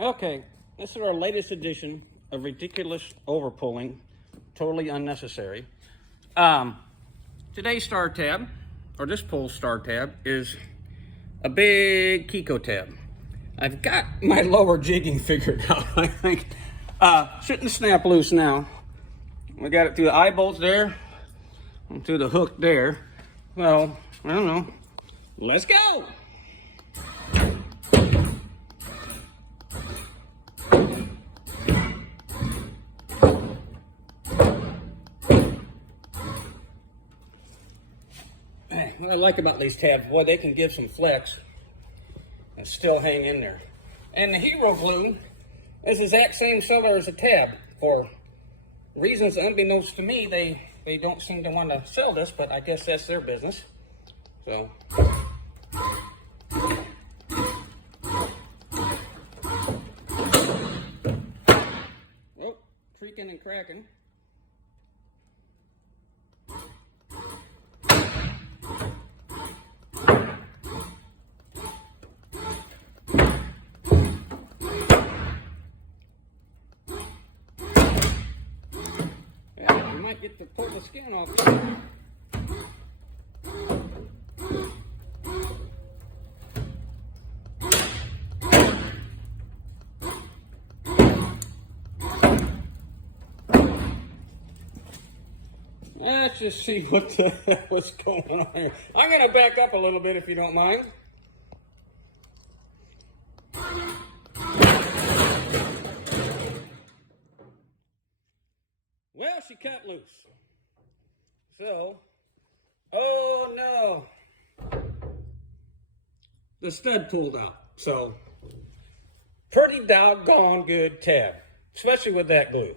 Okay, this is our latest edition of ridiculous overpulling, totally unnecessary. Today's star tab, or this pull's star tab, is a big Kiko tab. I've got my lower jigging figured out, I think. Shouldn't snap loose now. We got it through the eye bolts there, and through the hook there. Well, I don't know. Let's go! What I like about these tabs, boy, they can give some flex and still hang in there. And the Hero Glue is the exact same seller as a tab. For reasons unbeknownst to me, they don't seem to want to sell this, but I guess that's their business. So. Oh, creaking and cracking. Yeah, you might get to pull the skin off. Let's just see what the hell is going on here. I'm going to back up a little bit if you don't mind. Well, she cut loose. So, oh no. The stud pulled out. So, pretty doggone good tab, especially with that glue.